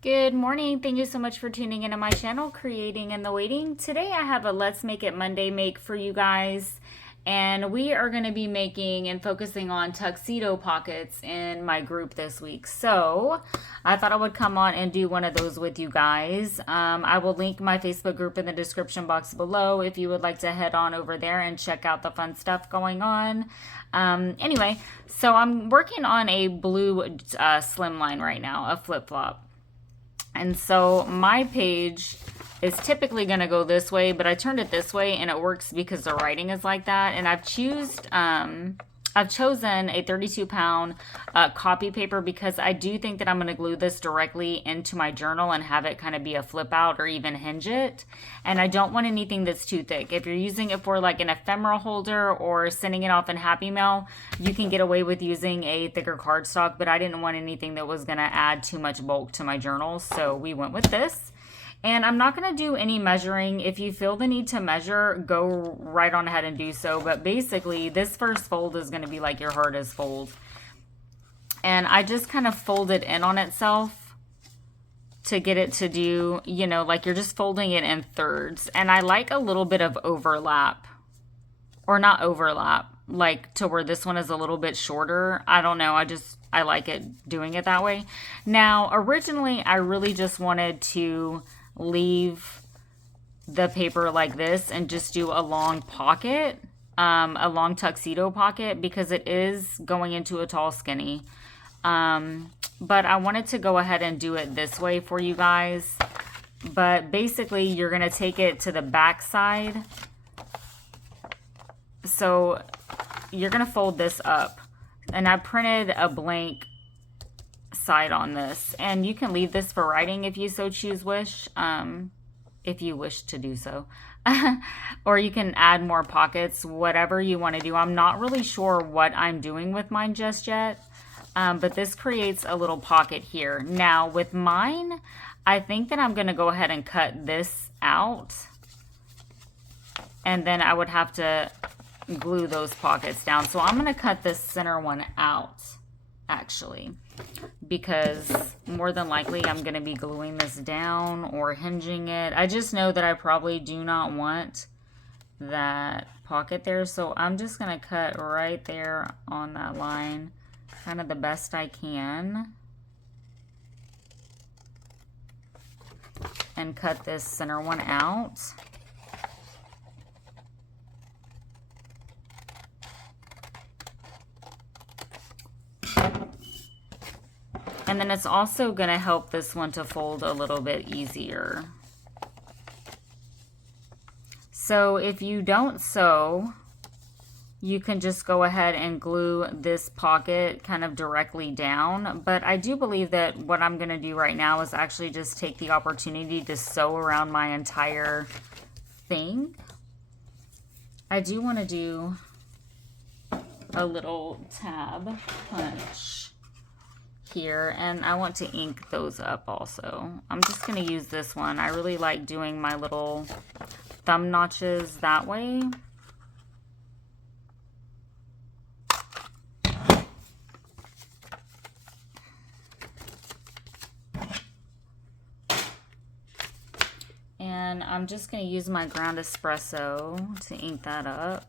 Good morning. Thank you so much for tuning into my channel, Creating in the Waiting. Today I have a Let's Make It Monday make for you guys. And we are going to be making and focusing on tuxedo pockets in my group this week. So I thought I would come on and do one of those with you guys. I will link my Facebook group in the description box below if you would like to head on over there and check out the fun stuff going on. Anyway, so I'm working on a blue slimline right now, a flip-flop. And so my page is typically going to go this way, but I turned it this way and it works because the writing is like that. And I've chosen a 32-pound copy paper because I do think that I'm going to glue this directly into my journal and have it kind of be a flip out or even hinge it. And I don't want anything that's too thick. If you're using it for like an ephemera holder or sending it off in Happy Mail, you can get away with using a thicker cardstock, but I didn't want anything that was going to add too much bulk to my journal. So we went with this. And I'm not going to do any measuring. If you feel the need to measure, go right on ahead and do so. But basically, this first fold is going to be like your hardest fold. And I just kind of fold it in on itself to get it to do, you know, like you're just folding it in thirds. And I like a little bit of overlap. Or not overlap, like to where this one is a little bit shorter. I don't know. I like it doing it that way. Now, originally, I really just wanted to leave the paper like this and just do a long pocket, a long tuxedo pocket, because it is going into a tall skinny. But I wanted to go ahead and do it this way for you guys. But basically, you're going to take it to the back side. So you're going to fold this up. And I printed a blank side on this, and you can leave this for writing if you so choose if you wish to do so. Or you can add more pockets, whatever you want to do. I'm not really sure what I'm doing with mine just yet, but this creates a little pocket here. Now with mine, I think that I'm going to go ahead and cut this out, and then I would have to glue those pockets down. So I'm going to cut this center one out, actually, because more than likely I'm going to be gluing this down or hinging it. I just know that I probably do not want that pocket there, so I'm just going to cut right there on that line, kind of the best I can, and cut this center one out. And then it's also going to help this one to fold a little bit easier. So if you don't sew, you can just go ahead and glue this pocket kind of directly down. But I do believe that what I'm going to do right now is actually just take the opportunity to sew around my entire thing. I do want to do a little tab punch here, and I want to ink those up also. I'm just going to use this one. I really like doing my little thumb notches that way. And I'm just going to use my ground espresso to ink that up.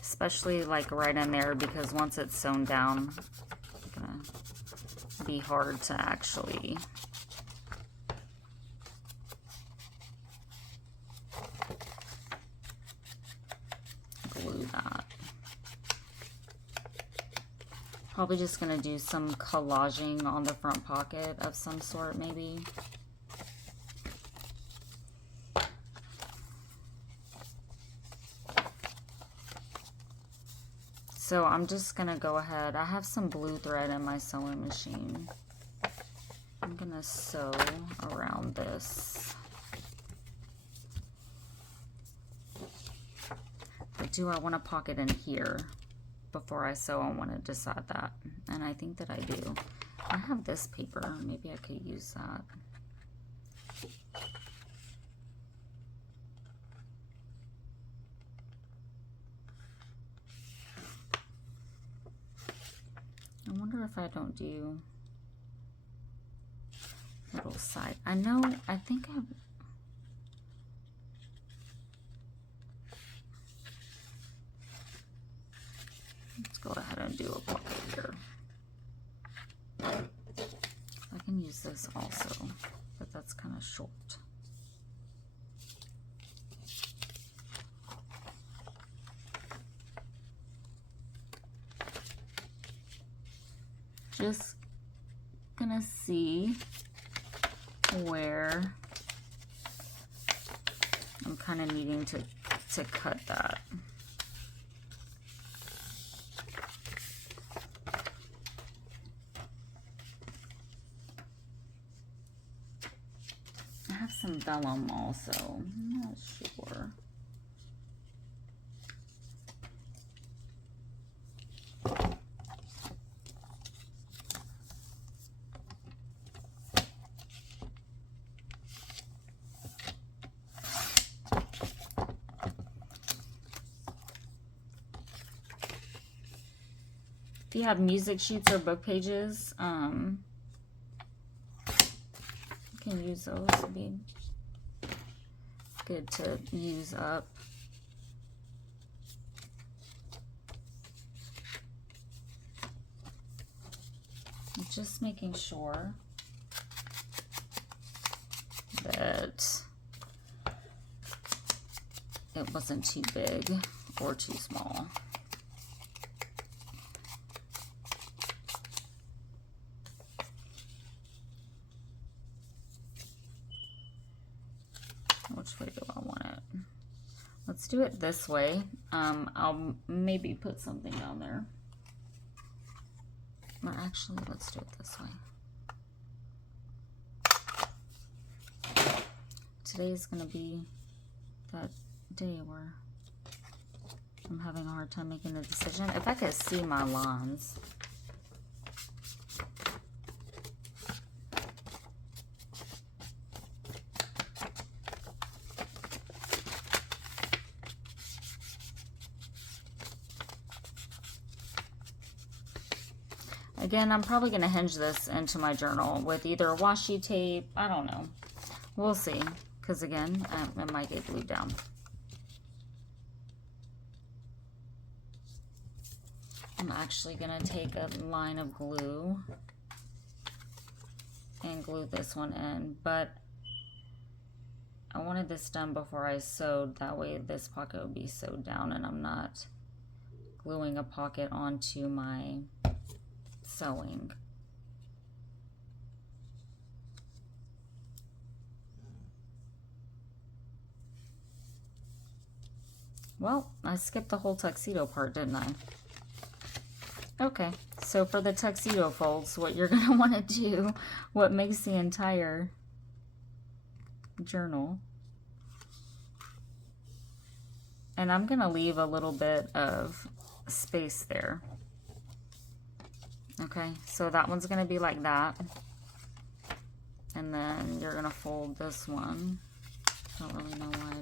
Especially like right in there, because once it's sewn down, it's gonna be hard to actually glue that. Probably just gonna do some collaging on the front pocket of some sort, maybe. So I'm just gonna go ahead. I have some blue thread in my sewing machine. I'm gonna sew around this. But do I want a pocket in here? Before I sew, I want to decide that. And I think that I do. I have this paper. Maybe I could use that. wonder if I don't do little side. I think I've... Let's go ahead and do a pocket here. I can use this also, but that's kind of short. Just gonna see where I'm kind of needing to cut that. I have some vellum also. I'm not sure. If you have music sheets or book pages, you can use those. It'd be good to use up. Just making sure that it wasn't too big or too small. Which way do I want it? Let's do it this way. I'll maybe put something down there. Or actually, let's do it this way. Today's gonna be that day where I'm having a hard time making a decision. If I could see my lines. Again, I'm probably going to hinge this into my journal with either washi tape. I don't know. We'll see. Because again, it might get glued down. I'm actually going to take a line of glue and glue this one in. But I wanted this done before I sewed. That way this pocket would be sewed down and I'm not gluing a pocket onto my sewing. Well, I skipped the whole tuxedo part, didn't I? Okay, so for the tuxedo folds, what you're going to want to do, what makes the entire journal, and I'm going to leave a little bit of space there. Okay, so that one's going to be like that. And then you're going to fold this one. Don't really know why.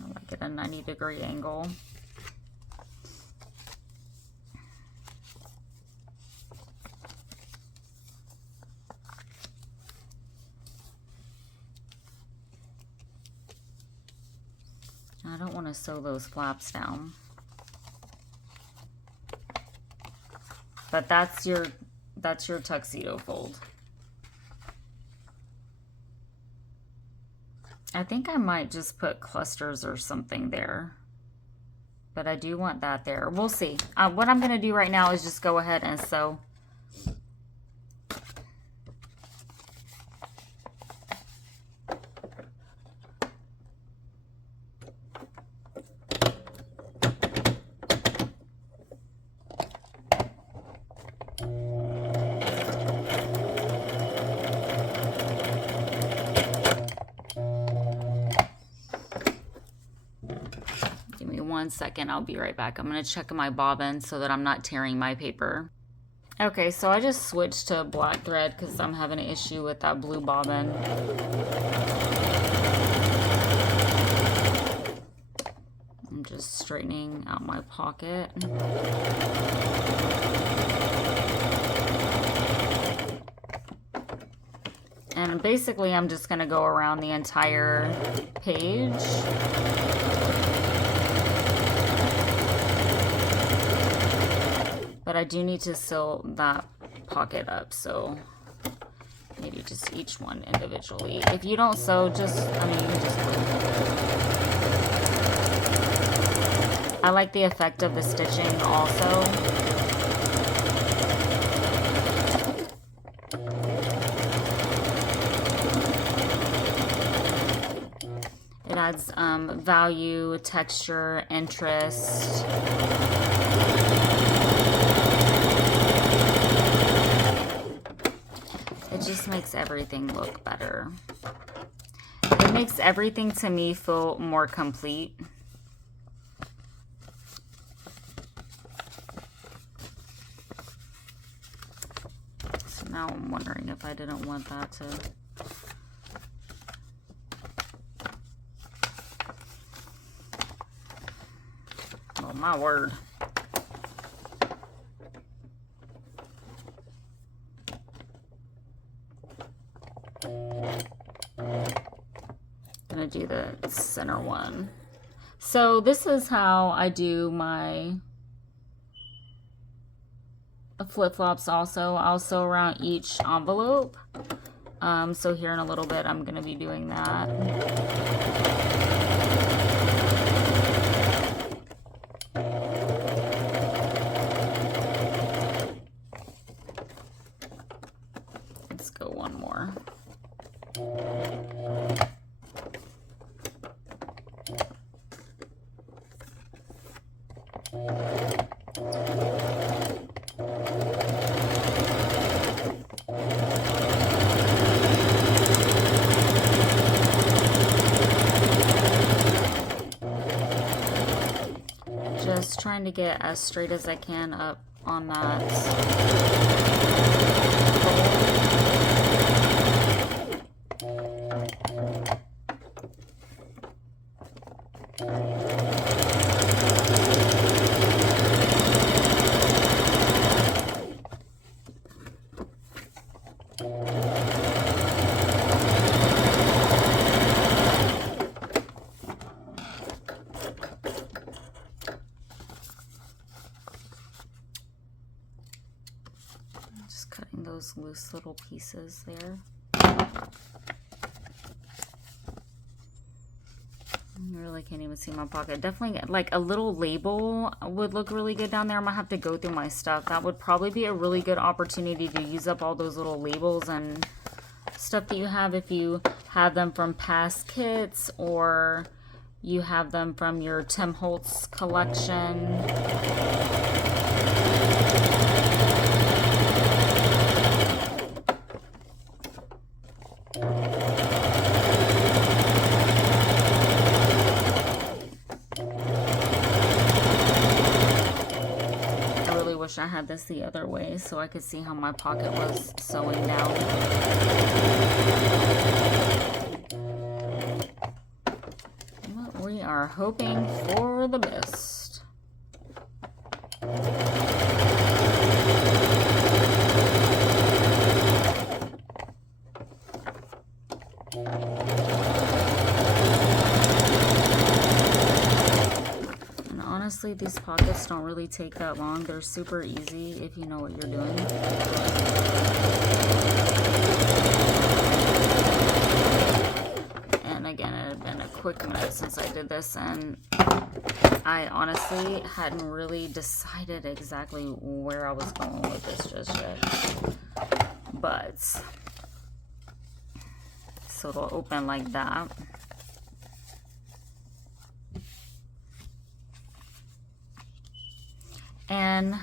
I like it at a 90-degree angle. I don't want to sew those flaps down. But that's your tuxedo fold. I think I might just put clusters or something there. But I do want that there. We'll see. What I'm going to do right now is just go ahead and sew. 1 second, I'll be right back. I'm going to check my bobbin so that I'm not tearing my paper. Okay, so I just switched to black thread because I'm having an issue with that blue bobbin. I'm just straightening out my pocket. And basically I'm just going to go around the entire page. But I do need to sew that pocket up, so maybe just each one individually. If you don't sew, just, I mean, you can just glue. I like the effect of the stitching also. It adds value, texture, interest. It just makes everything look better. It makes everything to me feel more complete. So now I'm wondering if I didn't want that to... Oh my word. Gonna do the center one. So this is how I do my flip-flops also. I'll sew around each envelope. So here in a little bit I'm gonna be doing that. Let's go one more. Just trying to get as straight as I can up on that. Just cutting those loose little pieces there. You really can't even see my pocket. Definitely like a little label would look really good down there. I'm gonna have to go through my stuff. That would probably be a really good opportunity to use up all those little labels and stuff that you have if you have them from past kits or you have them from your Tim Holtz collection. I had this the other way so I could see how my pocket was sewing down. But we are hoping for the best. Honestly, these pockets don't really take that long. They're super easy if you know what you're doing. And again, it had been a quick minute since I did this, and I honestly hadn't really decided exactly where I was going with this just yet. But, so it'll open like that. And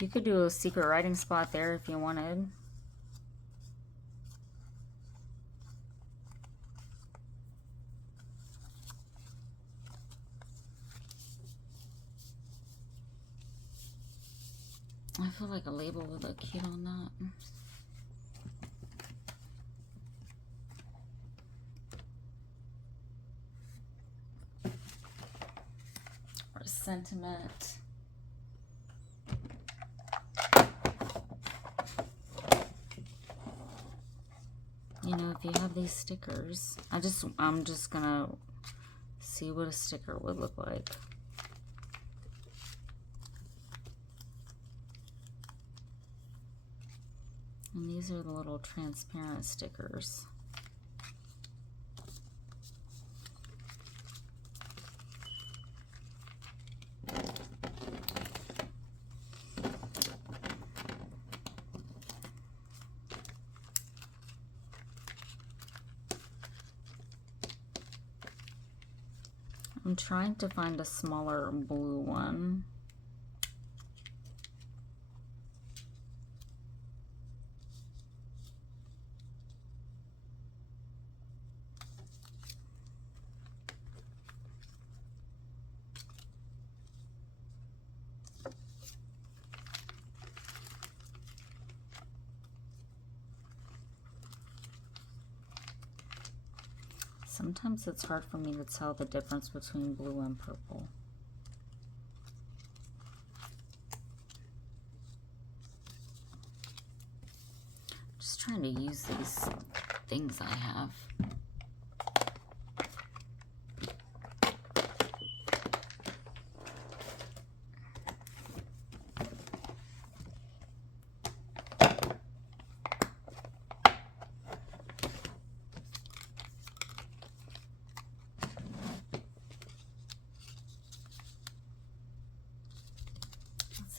you could do a secret writing spot there if you wanted. feel like a label would look cute on that. Or sentiment. You know, if you have these stickers, I'm just gonna see what a sticker would look like. And these are the little transparent stickers. I'm trying to find a smaller blue one. Sometimes it's hard for me to tell the difference between blue and purple. Just trying to use these things I have.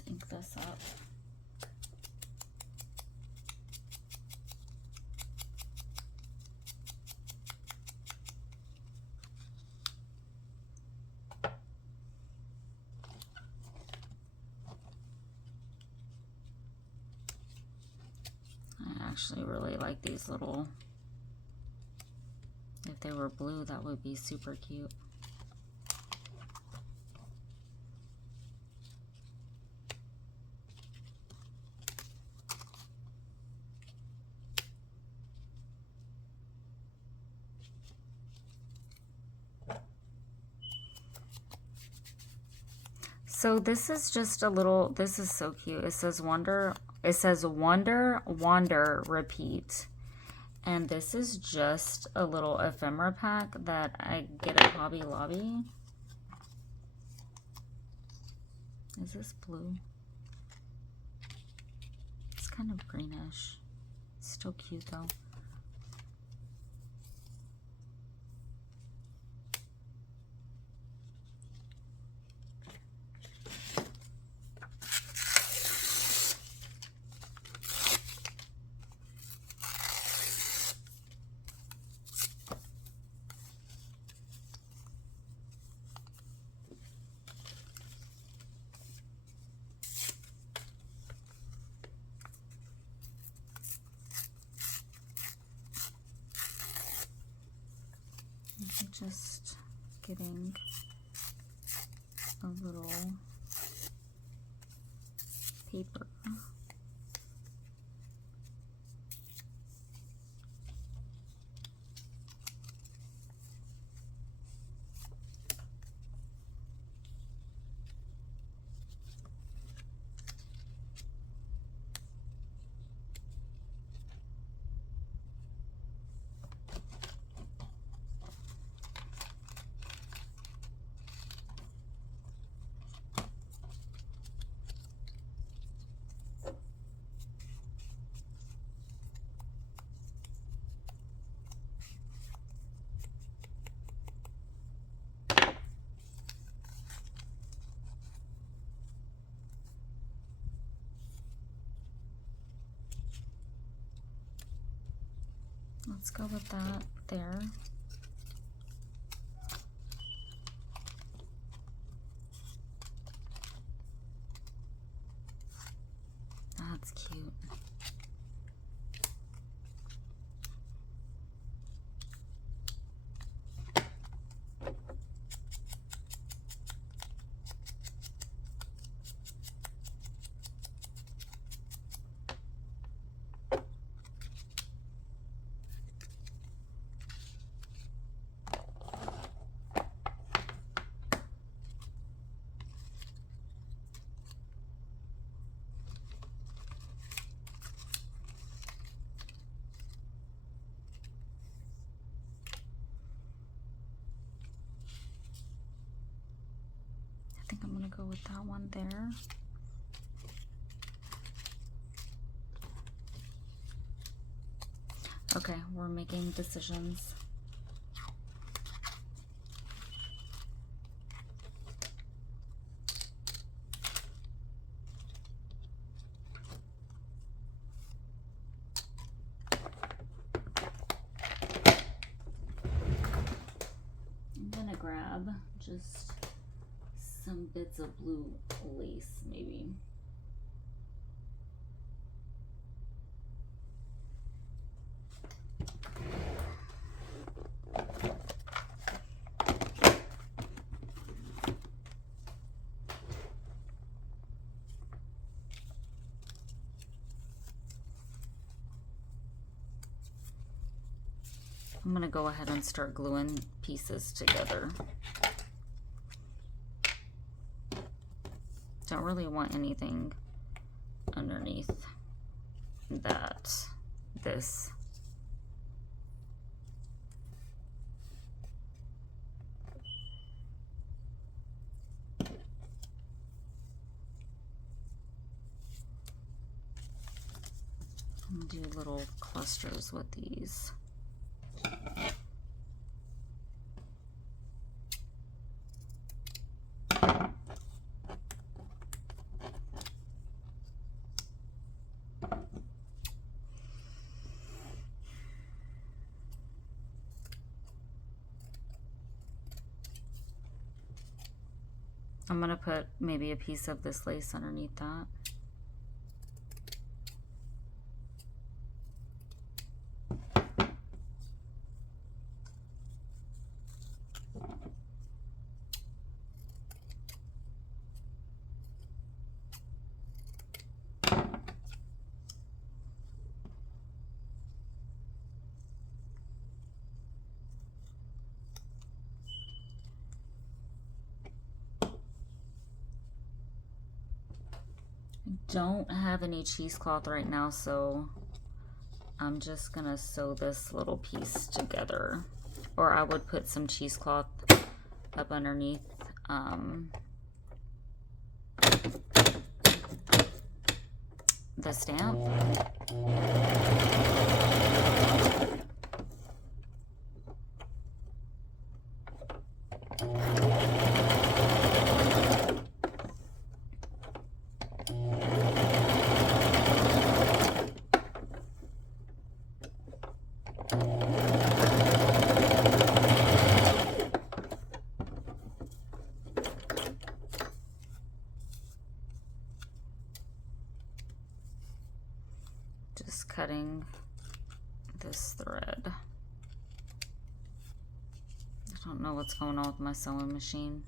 Ink this up. I actually really like these little, if they were blue, that would be super cute. So this is just a little, this is so cute. It says wonder, wander, repeat. And this is just a little ephemera pack that I get at Hobby Lobby. Is this blue? It's kind of greenish. It's still cute though. Just getting a little paper. Let's go with that there. That's cute. think I'm gonna go with that one there. Okay, we're making decisions. I'm gonna grab just some bits of blue lace, maybe. I'm going to go ahead and start gluing pieces together. Don't really want anything underneath this. I'm going to do little clusters with these. I'm going to put maybe a piece of this lace underneath that. Don't have any cheesecloth right now, so I'm just gonna sew this little piece together, or I would put some cheesecloth up underneath the stamp. Just cutting this thread. I don't know what's going on with my sewing machine.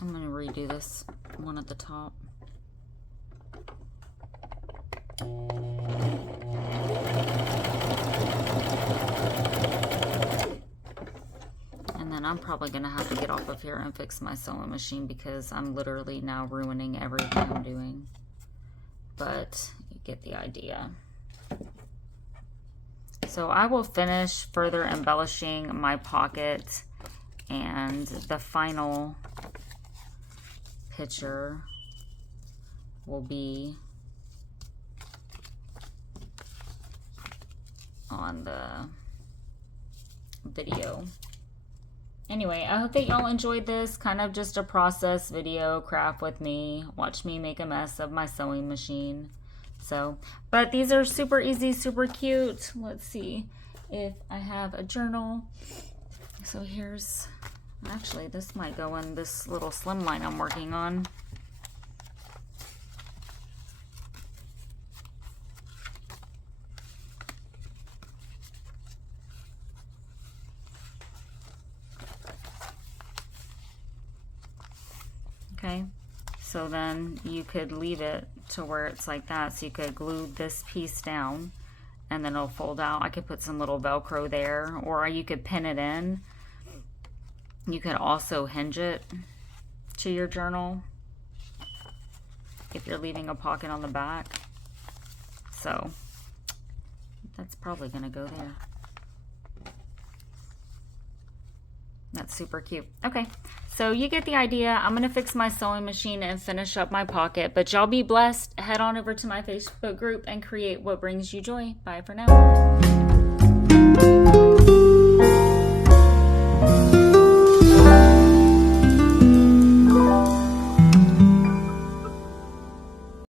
I'm going to redo this one at the top. And then I'm probably going to have to get off of here and fix my sewing machine because I'm literally now ruining everything I'm doing. But you get the idea. So I will finish further embellishing my pocket, and the final picture will be on the video. Anyway, I hope that y'all enjoyed this, kind of just a process video, craft with me, watch me make a mess of my sewing machine. So, but these are super easy, super cute. Let's see if I have a journal. So here's, actually this might go in this little slimline I'm working on. Okay, So then you could leave it to where it's like that. So you could glue this piece down and then it'll fold out. I could put some little Velcro there, or you could pin it in. You could also hinge it to your journal if you're leaving a pocket on the back. So that's probably gonna go there. That's super cute. Okay, so you get the idea. I'm gonna fix my sewing machine and finish up my pocket, but y'all be blessed. Head on over to my Facebook group and create what brings you joy. Bye for now.